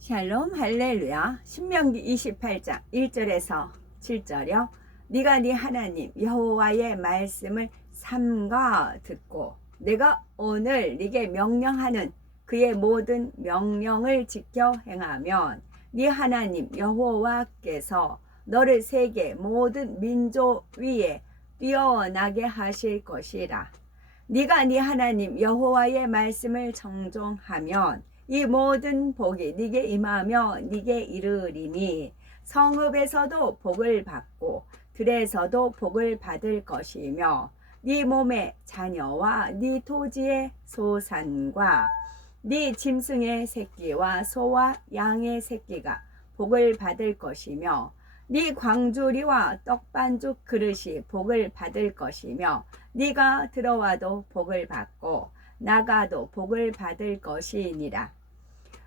샬롬 할렐루야. 신명기 28장 1절에서 7절이요. 네가 네 하나님 여호와의 말씀을 삼가 듣고 내가 오늘 네게 명령하는 그의 모든 명령을 지켜 행하면 네 하나님 여호와께서 너를 세계 모든 민족 위에 뛰어나게 하실 것이라. 네가 네 하나님 여호와의 말씀을 청종하면 이 모든 복이 네게 임하며 네게 이르리니 성읍에서도 복을 받고 들에서도 복을 받을 것이며 네 몸의 자녀와 네 토지의 소산과 네 짐승의 새끼와 소와 양의 새끼가 복을 받을 것이며 네 광주리와 떡반죽 그릇이 복을 받을 것이며 네가 들어와도 복을 받고 나가도 복을 받을 것이니라.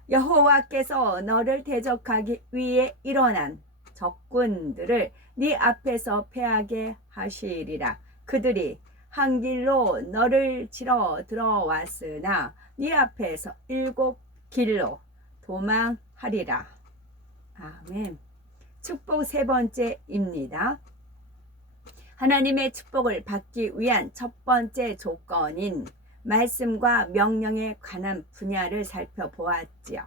여호와께서 너를 대적하기 위해 일어난 적군들을 네 앞에서 패하게 하시리라. 그들이 한 길로 너를 치러 들어왔으나 네 앞에서 7길로 도망하리라. 아멘. 축복 세 번째입니다. 하나님의 축복을 받기 위한 첫 번째 조건인 말씀과 명령에 관한 분야를 살펴보았지요.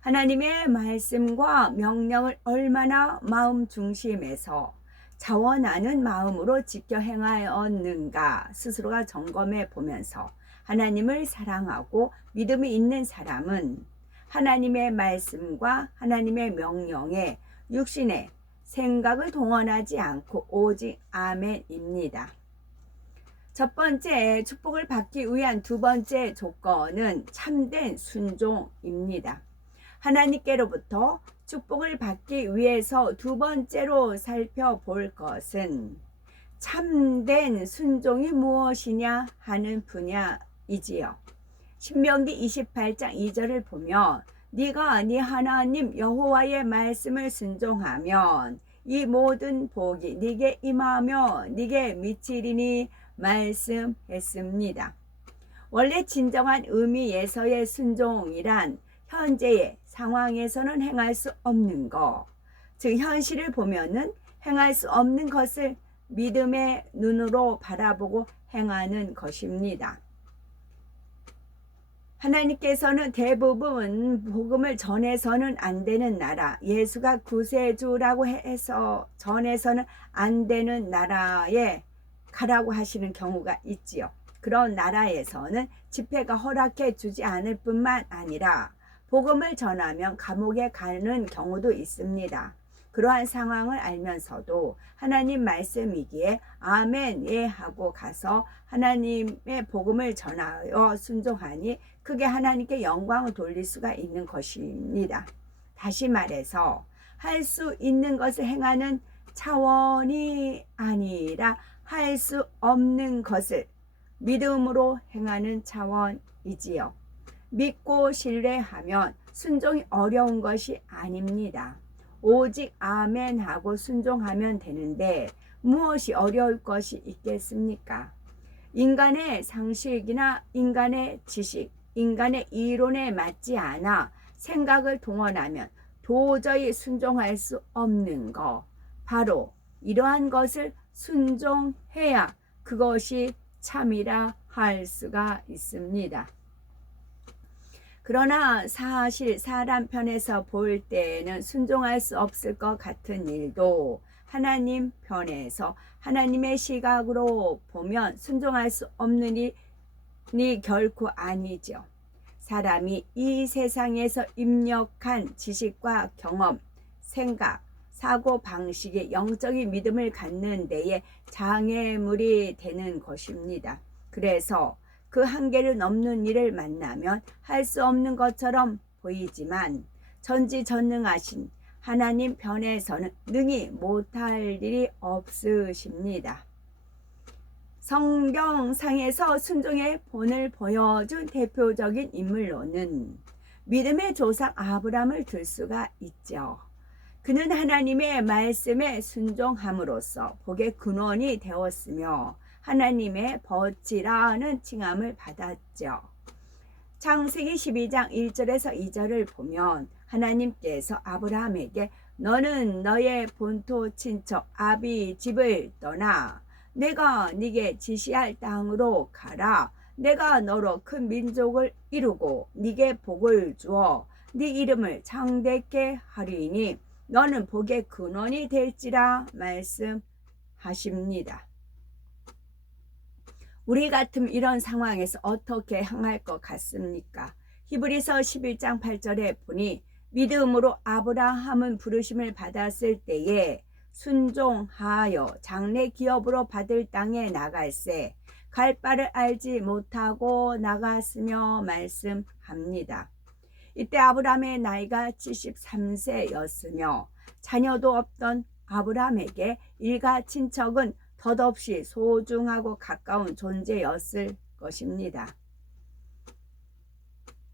하나님의 말씀과 명령을 얼마나 마음 중심에서 자원하는 마음으로 지켜 행하였는가 스스로가 점검해 보면서 하나님을 사랑하고 믿음이 있는 사람은 하나님의 말씀과 하나님의 명령에 육신의 생각을 동원하지 않고 오직 아멘입니다. 첫 번째 축복을 받기 위한 두 번째 조건은 참된 순종입니다. 하나님께로부터 축복을 받기 위해서 두 번째로 살펴볼 것은 참된 순종이 무엇이냐 하는 분야이지요. 신명기 28장 2절을 보면 네가 네 하나님 여호와의 말씀을 순종하면 이 모든 복이 네게 임하며 네게 미치리니 말씀했습니다. 원래 진정한 의미에서의 순종이란 현재의 상황에서는 행할 수 없는 것, 즉 현실을 보면은 행할 수 없는 것을 믿음의 눈으로 바라보고 행하는 것입니다. 하나님께서는 대부분 복음을 전해서는 안 되는 나라, 예수가 구세주라고 해서 전해서는 안 되는 나라에 가라고 하시는 경우가 있지요. 그런 나라에서는 집회가 허락해 주지 않을 뿐만 아니라 복음을 전하면 감옥에 가는 경우도 있습니다. 그러한 상황을 알면서도 하나님 말씀이기에 아멘 예 하고 가서 하나님의 복음을 전하여 순종하니 크게 하나님께 영광을 돌릴 수가 있는 것입니다. 다시 말해서 할 수 있는 것을 행하는 차원이 아니라 할 수 없는 것을 믿음으로 행하는 차원이지요. 믿고 신뢰하면 순종이 어려운 것이 아닙니다. 오직 아멘 하고 순종하면 되는데 무엇이 어려울 것이 있겠습니까? 인간의 상식이나 인간의 지식, 인간의 이론에 맞지 않아 생각을 동원하면 도저히 순종할 수 없는 것, 바로 이러한 것을 순종해야 그것이 참이라 할 수가 있습니다. 그러나 사실 사람 편에서 볼 때는 순종할 수 없을 것 같은 일도 하나님 편에서 하나님의 시각으로 보면 순종할 수 없는 일이 결코 아니죠. 사람이 이 세상에서 입력한 지식과 경험, 생각, 사고 방식의 영적인 믿음을 갖는 데에 장애물이 되는 것입니다. 그래서 그 한계를 넘는 일을 만나면 할 수 없는 것처럼 보이지만 전지전능하신 하나님 편에서는 능히 못할 일이 없으십니다. 성경상에서 순종의 본을 보여준 대표적인 인물로는 믿음의 조상 아브라함을 들 수가 있죠. 그는 하나님의 말씀에 순종함으로써 복의 근원이 되었으며 하나님의 벗이라는 칭함을 받았죠. 창세기 12장 1절에서 2절을 보면 하나님께서 아브라함에게 너는 너의 본토 친척 아비 집을 떠나 내가 네게 지시할 땅으로 가라. 내가 너로 큰 민족을 이루고 네게 복을 주어 네 이름을 창대케 하리니 너는 복의 근원이 될지라 말씀하십니다. 우리 같으면 이런 상황에서 어떻게 행할 것 같습니까? 히브리서 11장 8절에 보니 믿음으로 아브라함은 부르심을 받았을 때에 순종하여 장래 기업으로 받을 땅에 나갈새 갈 바를 알지 못하고 나갔으며 말씀합니다. 이때 아브라함의 나이가 73세였으며 자녀도 없던 아브라함에게 일가 친척은 덧없이 소중하고 가까운 존재였을 것입니다.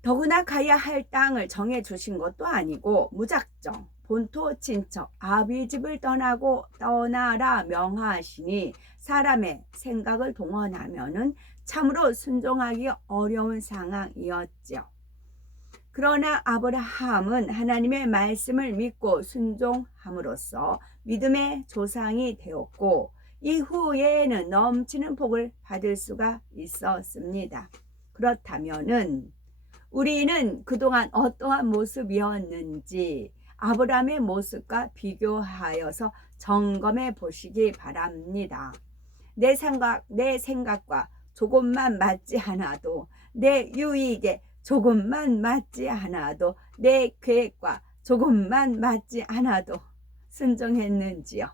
더구나 가야 할 땅을 정해주신 것도 아니고 무작정 본토 친척 아비 집을 떠나라 명하시니 사람의 생각을 동원하면은 참으로 순종하기 어려운 상황이었죠. 그러나 아브라함은 하나님의 말씀을 믿고 순종함으로써 믿음의 조상이 되었고 이후에는 넘치는 복을 받을 수가 있었습니다. 그렇다면은 우리는 그동안 어떠한 모습이었는지 아브라함의 모습과 비교하여서 점검해 보시기 바랍니다. 내 생각과 조금만 맞지 않아도, 내 유익에 조금만 맞지 않아도, 내 계획과 조금만 맞지 않아도 순종했는지요?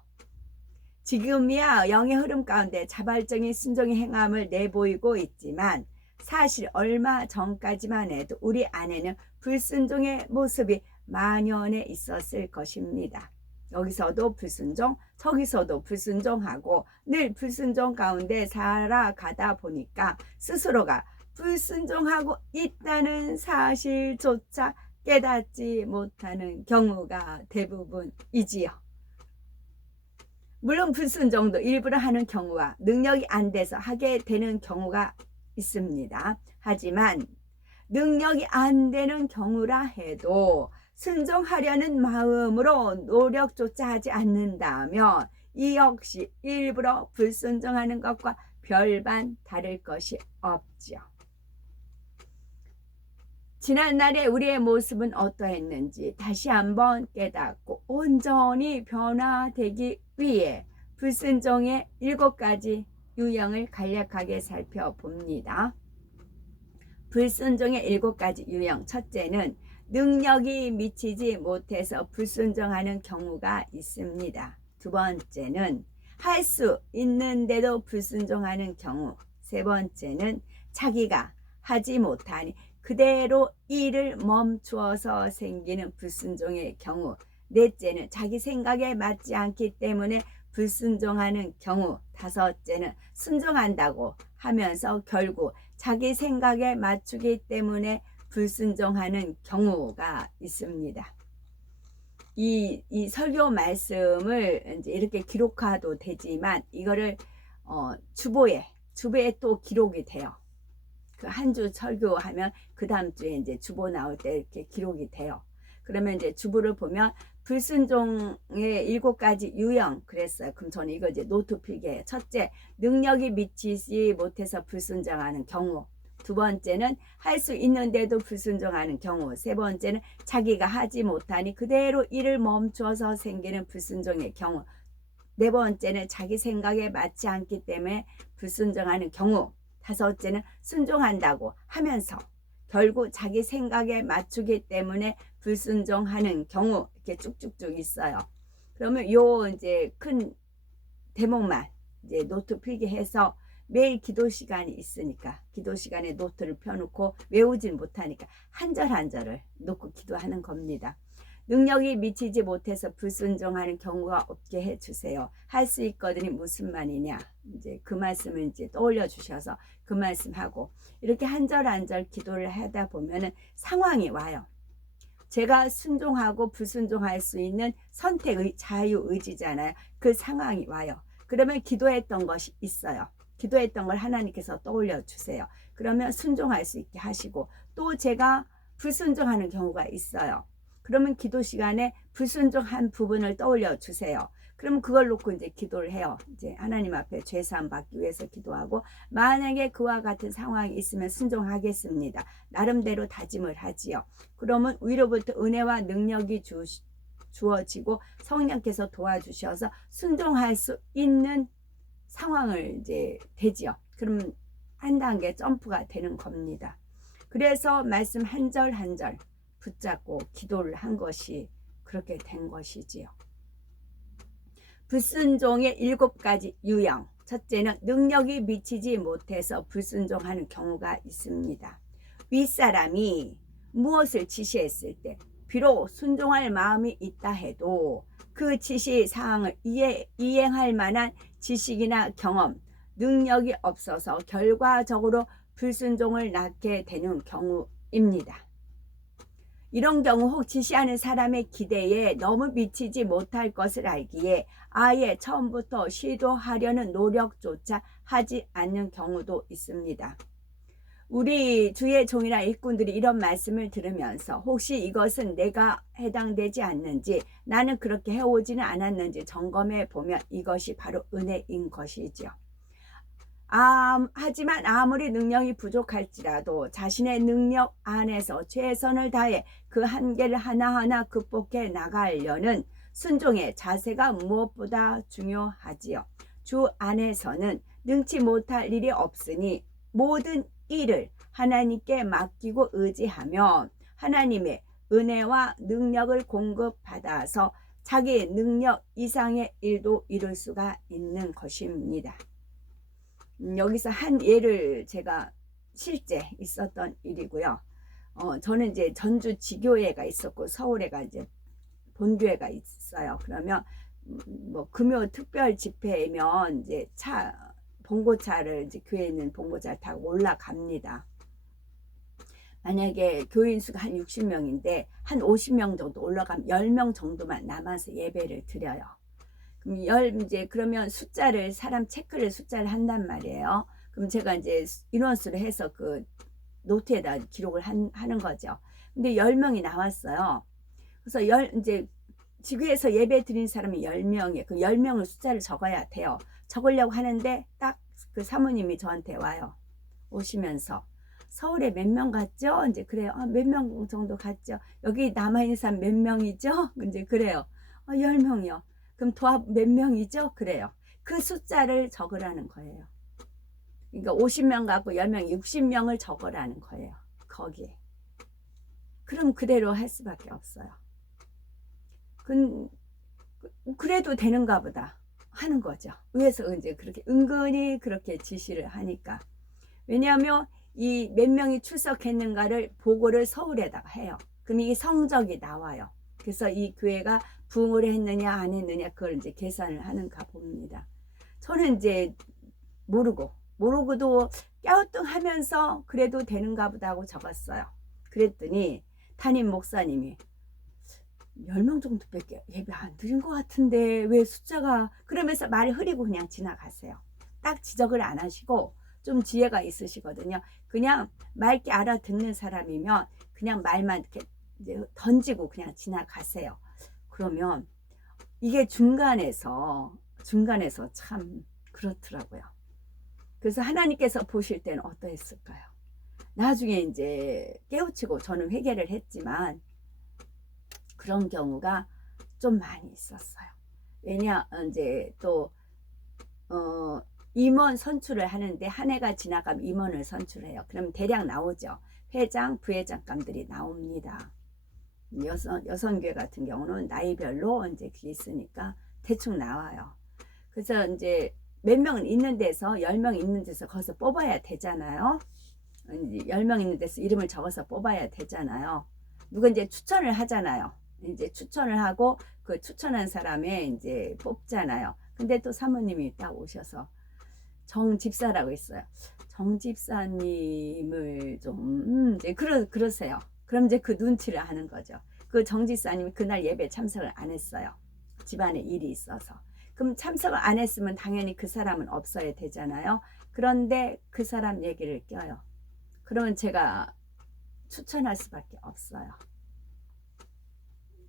지금이야 영의 흐름 가운데 자발적인 순종의 행함을 내보이고 있지만 사실 얼마 전까지만 해도 우리 안에는 불순종의 모습이 만연해 있었을 것입니다. 여기서도 불순종, 저기서도 불순종하고 늘 불순종 가운데 살아가다 보니까 스스로가 불순종하고 있다는 사실조차 깨닫지 못하는 경우가 대부분이지요. 물론 불순종도 일부러 하는 경우와 능력이 안 돼서 하게 되는 경우가 있습니다. 하지만 능력이 안 되는 경우라 해도 순종하려는 마음으로 노력조차 하지 않는다면 이 역시 일부러 불순종하는 것과 별반 다를 것이 없죠. 지난날에 우리의 모습은 어떠했는지 다시 한번 깨닫고 온전히 변화되기 위해 불순종의 7가지 유형을 간략하게 살펴봅니다. 불순종의 7가지 유형. 첫째는 능력이 미치지 못해서 불순종하는 경우가 있습니다. 두 번째는 할 수 있는데도 불순종하는 경우. 세 번째는 자기가 하지 못하니 그대로 일을 멈추어서 생기는 불순종의 경우. 넷째는 자기 생각에 맞지 않기 때문에 불순종하는 경우. 다섯째는 순종한다고 하면서 결국 자기 생각에 맞추기 때문에 불순종하는 경우가 있습니다. 이 설교 말씀을 이제 이렇게 기록해도 되지만 이거를 주보에 또 기록이 돼요. 그 한 주 설교하면 그 다음 주에 이제 주보 나올 때 이렇게 기록이 돼요. 그러면 이제 주보를 보면 불순종의 7가지 유형 그랬어요. 그럼 저는 이거 이제 노트 필기해요. 첫째, 능력이 미치지 못해서 불순종하는 경우. 두 번째는 할 수 있는데도 불순종하는 경우. 세 번째는 자기가 하지 못하니 그대로 일을 멈춰서 생기는 불순종의 경우. 네 번째는 자기 생각에 맞지 않기 때문에 불순종하는 경우. 다섯째는 순종한다고 하면서 결국 자기 생각에 맞추기 때문에 불순종하는 경우. 이렇게 쭉쭉쭉 있어요. 그러면 요 이제 큰 대목만 이제 노트 필기해서 매일 기도 시간이 있으니까 기도 시간에 노트를 펴놓고 외우진 못하니까 한 절 한 절을 놓고 기도하는 겁니다. 능력이 미치지 못해서 불순종하는 경우가 없게 해주세요. 할 수 있거든이 무슨 말이냐. 이제 그 말씀을 이제 떠올려 주셔서 그 말씀하고 이렇게 한 절 한 절 기도를 하다 보면은 상황이 와요. 제가 순종하고 불순종할 수 있는 선택의 자유의지잖아요. 그 상황이 와요. 그러면 기도했던 것이 있어요. 기도했던 걸 하나님께서 떠올려 주세요. 그러면 순종할 수 있게 하시고, 또 제가 불순종하는 경우가 있어요. 그러면 기도 시간에 불순종한 부분을 떠올려 주세요. 그럼 그걸 놓고 이제 기도를 해요. 이제 하나님 앞에 죄사함 받기 위해서 기도하고, 만약에 그와 같은 상황이 있으면 순종하겠습니다. 나름대로 다짐을 하지요. 그러면 위로부터 은혜와 능력이 주어지고 성령께서 도와주셔서 순종할 수 있는 상황을 이제 되지요. 그럼 한 단계 점프가 되는 겁니다. 그래서 말씀 한 절 한 절 붙잡고 기도를 한 것이 그렇게 된 것이지요. 불순종의 7가지 유형. 첫째는 능력이 미치지 못해서 불순종하는 경우가 있습니다. 윗사람이 무엇을 지시했을 때 비록 순종할 마음이 있다 해도 그 지시 사항을 이행할 만한 지식이나 경험, 능력이 없어서 결과적으로 불순종을 낳게 되는 경우입니다. 이런 경우 혹 지시하는 사람의 기대에 너무 미치지 못할 것을 알기에 아예 처음부터 시도하려는 노력조차 하지 않는 경우도 있습니다. 우리 주의 종이나 일꾼들이 이런 말씀을 들으면서 혹시 이것은 내가 해당되지 않는지, 나는 그렇게 해오지는 않았는지 점검해 보면 이것이 바로 은혜인 것이죠. 하지만 아무리 능력이 부족할지라도 자신의 능력 안에서 최선을 다해 그 한계를 하나하나 극복해 나가려는 순종의 자세가 무엇보다 중요하지요. 주 안에서는 능치 못할 일이 없으니 모든 일을 하나님께 맡기고 의지하며 하나님의 은혜와 능력을 공급받아서 자기 능력 이상의 일도 이룰 수가 있는 것입니다. 여기서 한 예를 제가 실제 있었던 일이고요. 저는 이제 전주 지교회가 있었고 서울에가 이제 본교회가 있어요. 그러면 뭐 금요 특별 집회면 이제 봉고차를 이제 교회에 있는 봉고차를 타고 올라갑니다. 만약에 교인 수가 한 60명인데 한 50명 정도 올라가면 10명 정도만 남아서 예배를 드려요. 그러면 사람 체크를 숫자를 한단 말이에요. 그럼 제가 이제 인원수를 해서 그 노트에다 기록을 하는 거죠. 근데 10명이 나왔어요. 그래서 이제 지구에서 예배 드린 사람이 10명이에요. 그 10명을 숫자를 적어야 돼요. 적으려고 하는데 딱 그 사모님이 저한테 와요. 오시면서 서울에 몇 명 갔죠? 이제 그래요. 몇 명 정도 갔죠? 여기 남아있는 사람 몇 명이죠? 이제 그래요. 10명이요. 그럼 도합 몇 명이죠? 그래요. 그 숫자를 적으라는 거예요. 그러니까 50명 갖고 10명, 60명을 적으라는 거예요. 거기에. 그럼 그대로 할 수밖에 없어요. 그래도 되는가 보다 하는 거죠. 위에서 이제 그렇게 은근히 그렇게 지시를 하니까. 왜냐하면 이 몇 명이 출석했는가를 보고를 서울에다가 해요. 그럼 이 성적이 나와요. 그래서 이 교회가 부흥을 했느냐 안 했느냐 그걸 이제 계산을 하는가 봅니다. 저는 이제 모르고도 갸우뚱하면서 그래도 되는가 보다 하고 적었어요. 그랬더니 담임 목사님이 10명 정도밖에 예배 안 드린 것 같은데 왜 숫자가, 그러면서 말을 흐리고 그냥 지나가세요. 딱 지적을 안 하시고 좀 지혜가 있으시거든요. 그냥 맑게 알아듣는 사람이면 그냥 말만 이렇게 이제 던지고 그냥 지나가세요. 그러면 이게 중간에서 참 그렇더라고요. 그래서 하나님께서 보실 때는 어떠했을까요? 나중에 이제 깨우치고 저는 회개를 했지만 그런 경우가 좀 많이 있었어요. 왜냐 이제 또 임원 선출을 하는데 한 해가 지나가면 임원을 선출해요. 그럼 대략 나오죠. 회장, 부회장감들이 나옵니다. 여성교회 같은 경우는 나이별로 이제 그게 있으니까 대충 나와요. 그래서 이제 몇 명은 있는 데서 10명 있는 데서 거기서 뽑아야 되잖아요. 10명 있는 데서 이름을 적어서 뽑아야 되잖아요. 누가 이제 추천을 하잖아요. 이제 추천을 하고 그 추천한 사람에 이제 뽑잖아요. 근데 또 사모님이 딱 오셔서 정집사라고 있어요. 정집사님을 좀 이제 그러세요. 그럼 이제 그 눈치를 하는 거죠. 그 정집사님이 그날 예배 참석을 안 했어요. 집안에 일이 있어서. 그럼 참석을 안 했으면 당연히 그 사람은 없어야 되잖아요. 그런데 그 사람 얘기를 껴요. 그러면 제가 추천할 수밖에 없어요.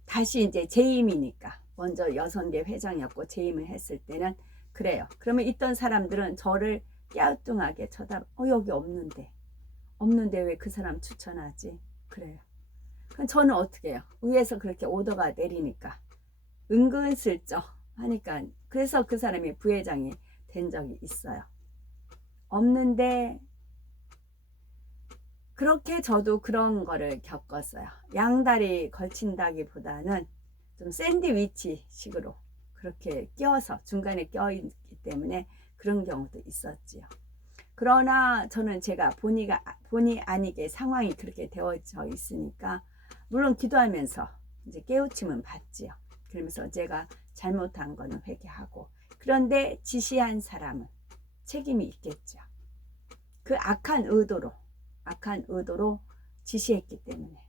다시 이제 재임이니까, 먼저 여성계 회장이었고 재임을 했을 때는 그래요. 그러면 있던 사람들은 저를 깨우뚱하게 여기 없는데 왜 그 사람 추천하지? 그래요. 그럼 저는 어떻게 해요? 위에서 그렇게 오더가 내리니까 은근슬쩍 하니까, 그래서 그 사람이 부회장이 된 적이 있어요. 없는데 그렇게 저도 그런 거를 겪었어요. 양다리 걸친다기보다는 좀 샌드위치 식으로 그렇게 껴서 중간에 껴있기 때문에 그런 경우도 있었지요. 그러나 저는 제가 본의 아니게 상황이 그렇게 되어져 있으니까 물론 기도하면서 이제 깨우침은 받지요. 그러면서 제가 잘못한 거는 회개하고, 그런데 지시한 사람은 책임이 있겠죠. 그 악한 의도로 지시했기 때문에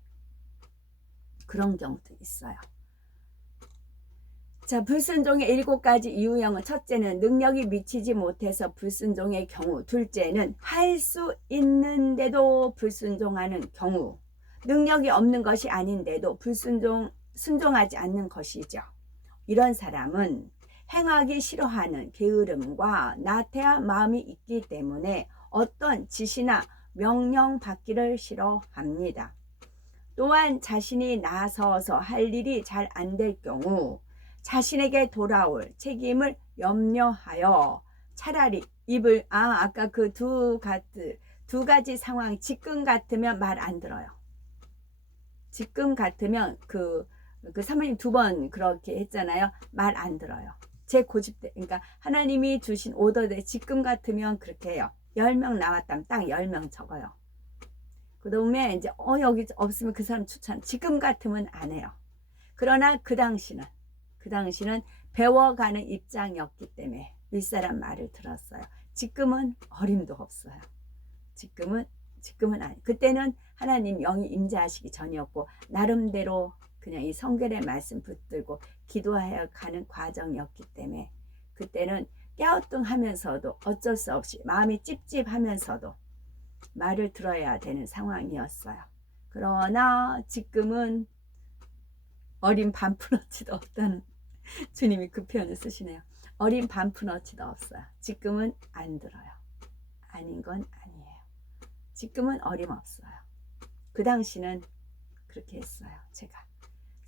그런 경우도 있어요. 자, 불순종의 7가지 이유형은, 첫째는 능력이 미치지 못해서 불순종의 경우, 둘째는 할 수 있는데도 불순종하는 경우, 능력이 없는 것이 아닌데도 순종하지 않는 것이죠. 이런 사람은 행하기 싫어하는 게으름과 나태한 마음이 있기 때문에 어떤 지시나 명령 받기를 싫어합니다. 또한 자신이 나서서 할 일이 잘 안 될 경우 자신에게 돌아올 책임을 염려하여 차라리 아까 그 두 가지 상황, 지금 같으면 말 안 들어요. 지금 같으면 사모님 2번 그렇게 했잖아요. 말 안 들어요. 제 고집대, 그러니까 하나님이 주신 오더대 지금 같으면 그렇게 해요. 10명 나왔다면 딱 10명 적어요. 그 다음에 이제 여기 없으면 그 사람 추천, 지금 같으면 안 해요. 그러나 그 당시는 배워가는 입장이었기 때문에 윗사람 말을 들었어요. 지금은 어림도 없어요. 지금은 아니. 그때는 하나님 영이 임재하시기 전이었고, 나름대로 그냥 이 성결의 말씀 붙들고 기도하여 가는 과정이었기 때문에 그때는 깨우뚱하면서도 어쩔 수 없이 마음이 찝찝하면서도 말을 들어야 되는 상황이었어요. 그러나 지금은 어린 반푼어치도 없다는 주님이 그 표현을 쓰시네요. 어린 반푼어치도 없어요. 지금은 안 들어요. 아닌 건 아니에요. 지금은 어림없어요. 그 당시는 그렇게 했어요. 제가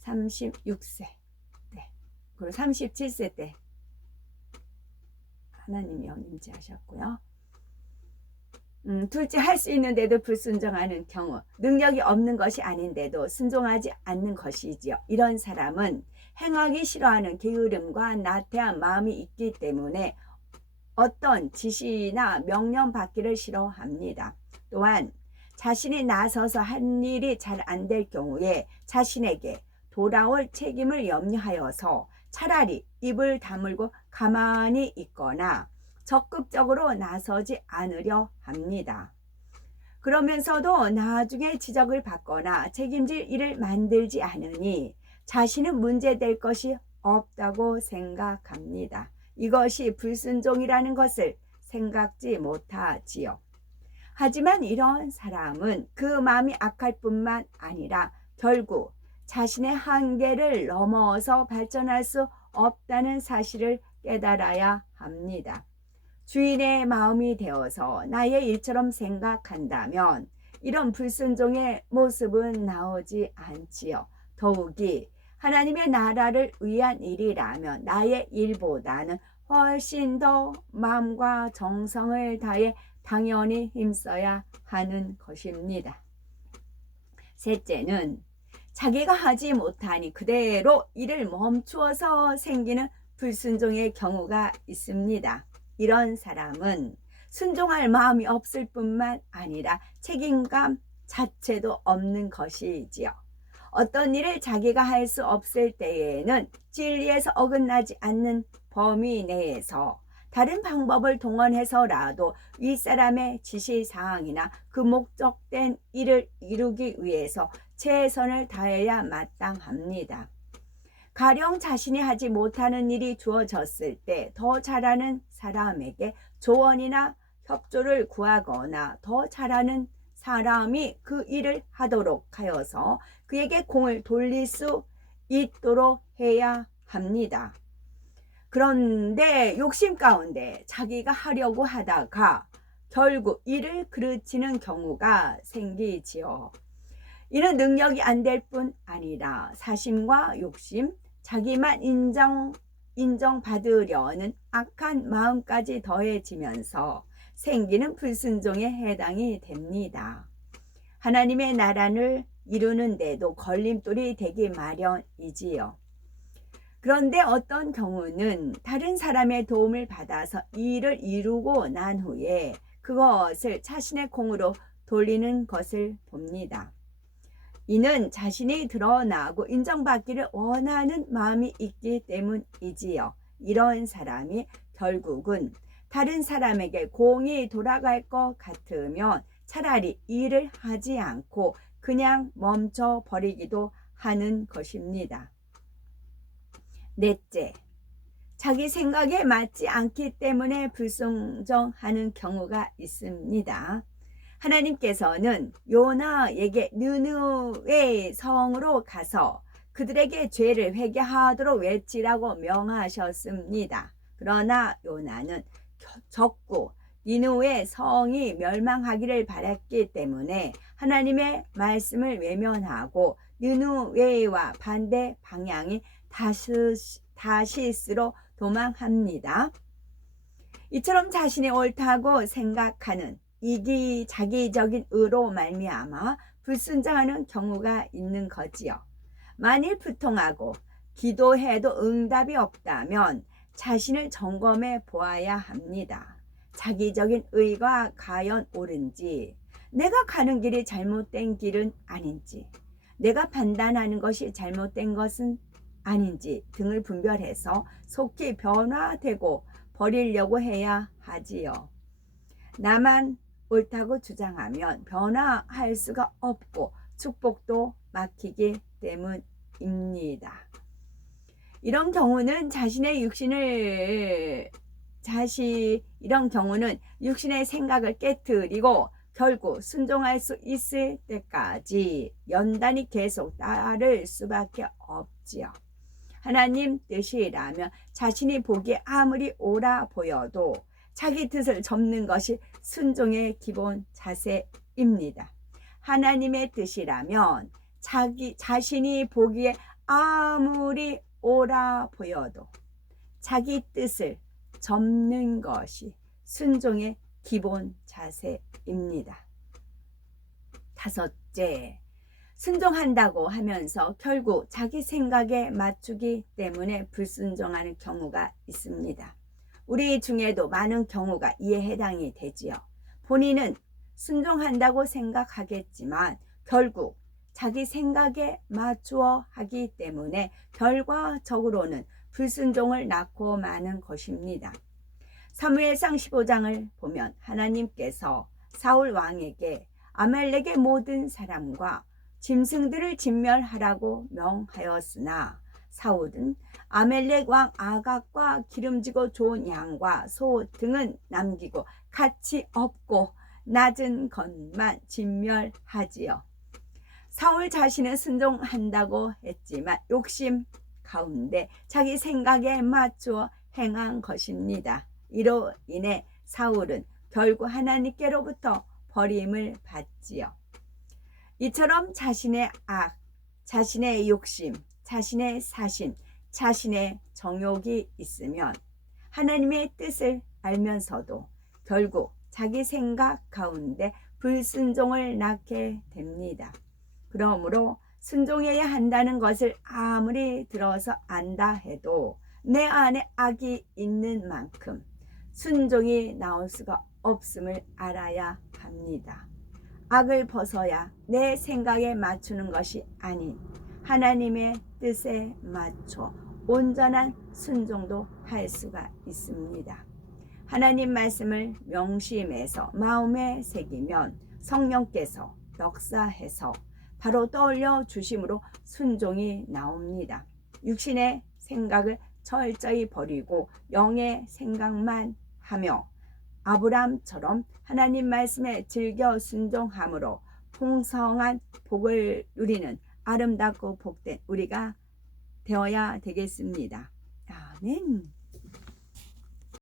36세 때, 그리고 37세 때 하나님이 임재하셨고요. 둘째, 할 수 있는데도 불순종하는 경우, 능력이 없는 것이 아닌데도 순종하지 않는 것이지요. 이런 사람은 행하기 싫어하는 게으름과 나태한 마음이 있기 때문에 어떤 지시나 명령 받기를 싫어합니다. 또한 자신이 나서서 한 일이 잘 안 될 경우에 자신에게 돌아올 책임을 염려하여서 차라리 입을 다물고 가만히 있거나 적극적으로 나서지 않으려 합니다. 그러면서도 나중에 지적을 받거나 책임질 일을 만들지 않으니 자신은 문제될 것이 없다고 생각합니다. 이것이 불순종이라는 것을 생각지 못하지요. 하지만 이런 사람은 그 마음이 악할 뿐만 아니라 결국 자신의 한계를 넘어서 발전할 수 없다는 사실을 깨달아야 합니다. 주인의 마음이 되어서 나의 일처럼 생각한다면 이런 불순종의 모습은 나오지 않지요. 더욱이 하나님의 나라를 위한 일이라면 나의 일보다는 훨씬 더 마음과 정성을 다해 당연히 힘써야 하는 것입니다. 셋째는 자기가 하지 못하니 그대로 일을 멈추어서 생기는 불순종의 경우가 있습니다. 이런 사람은 순종할 마음이 없을 뿐만 아니라 책임감 자체도 없는 것이지요. 어떤 일을 자기가 할 수 없을 때에는 진리에서 어긋나지 않는 범위 내에서 다른 방법을 동원해서라도 윗사람의 지시사항이나 그 목적된 일을 이루기 위해서 최선을 다해야 마땅합니다. 가령 자신이 하지 못하는 일이 주어졌을 때 더 잘하는 사람에게 조언이나 협조를 구하거나 더 잘하는 사람이 그 일을 하도록 하여서 그에게 공을 돌릴 수 있도록 해야 합니다. 그런데 욕심 가운데 자기가 하려고 하다가 결국 일을 그르치는 경우가 생기지요. 이는 능력이 안 될 뿐 아니라 사심과 욕심, 자기만 인정받으려는 악한 마음까지 더해지면서 생기는 불순종에 해당이 됩니다. 하나님의 나라를 이루는데도 걸림돌이 되기 마련이지요. 그런데 어떤 경우는 다른 사람의 도움을 받아서 일을 이루고 난 후에 그것을 자신의 공으로 돌리는 것을 봅니다. 이는 자신이 드러나고 인정받기를 원하는 마음이 있기 때문이지요. 이런 사람이 결국은 다른 사람에게 공이 돌아갈 것 같으면 차라리 일을 하지 않고 그냥 멈춰 버리기도 하는 것입니다. 넷째, 자기 생각에 맞지 않기 때문에 불순종하는 경우가 있습니다. 하나님께서는 요나에게 느느웨 성으로 가서 그들에게 죄를 회개하도록 외치라고 명하셨습니다. 그러나 요나는 적고 니느웨 성이 멸망하기를 바랐기 때문에 하나님의 말씀을 외면하고 니느웨와 반대 방향이 다시스로 도망합니다. 이처럼 자신이 옳다고 생각하는 자기적인 의로 말미암아 불순종하는 경우가 있는 거지요. 만일 부통하고 기도해도 응답이 없다면 자신을 점검해 보아야 합니다. 자기적인 의가 과연 옳은지, 내가 가는 길이 잘못된 길은 아닌지, 내가 판단하는 것이 잘못된 것은 아닌지 등을 분별해서 속히 변화되고 버리려고 해야 하지요. 나만 옳다고 주장하면 변화할 수가 없고 축복도 막히기 때문입니다. 이런 경우는 육신의 생각을 깨트리고 결국 순종할 수 있을 때까지 연단이 계속 따를 수밖에 없지요. 하나님 뜻이라면 자신이 보기에 아무리 옳아 보여도 자기 뜻을 접는 것이 순종의 기본 자세입니다. 하나님의 뜻이라면 자신이 보기에 아무리 옳아 보여도 자기 뜻을 접는 것이 순종의 기본 자세입니다. 다섯째, 순종한다고 하면서 결국 자기 생각에 맞추기 때문에 불순종하는 경우가 있습니다. 우리 중에도 많은 경우가 이에 해당이 되지요. 본인은 순종한다고 생각하겠지만 결국 자기 생각에 맞추어 하기 때문에 결과적으로는 불순종을 낳고 마는 것입니다. 사무엘상 15장을 보면 하나님께서 사울 왕에게 아말렉의 모든 사람과 짐승들을 진멸하라고 명하였으나 사울은 아말렉 왕 아각과 기름지고 좋은 양과 소 등은 남기고 가치 없고 낮은 것만 진멸하지요. 사울 자신은 순종한다고 했지만 욕심 가운데 자기 생각에 맞추어 행한 것입니다. 이로 인해 사울은 결국 하나님께로부터 버림을 받지요. 이처럼 자신의 악, 자신의 욕심, 자신의 사심, 자신의 정욕이 있으면 하나님의 뜻을 알면서도 결국 자기 생각 가운데 불순종을 낳게 됩니다. 그러므로 순종해야 한다는 것을 아무리 들어서 안다 해도 내 안에 악이 있는 만큼 순종이 나올 수가 없음을 알아야 합니다. 악을 벗어야 내 생각에 맞추는 것이 아닌 하나님의 뜻에 맞춰 온전한 순종도 할 수가 있습니다. 하나님 말씀을 명심해서 마음에 새기면 성령께서 역사해서 바로 떠올려 주심으로 순종이 나옵니다. 육신의 생각을 철저히 버리고 영의 생각만 하며 아브라함처럼 하나님 말씀에 즐겨 순종함으로 풍성한 복을 누리는 아름답고 복된 우리가 되어야 되겠습니다. 아멘.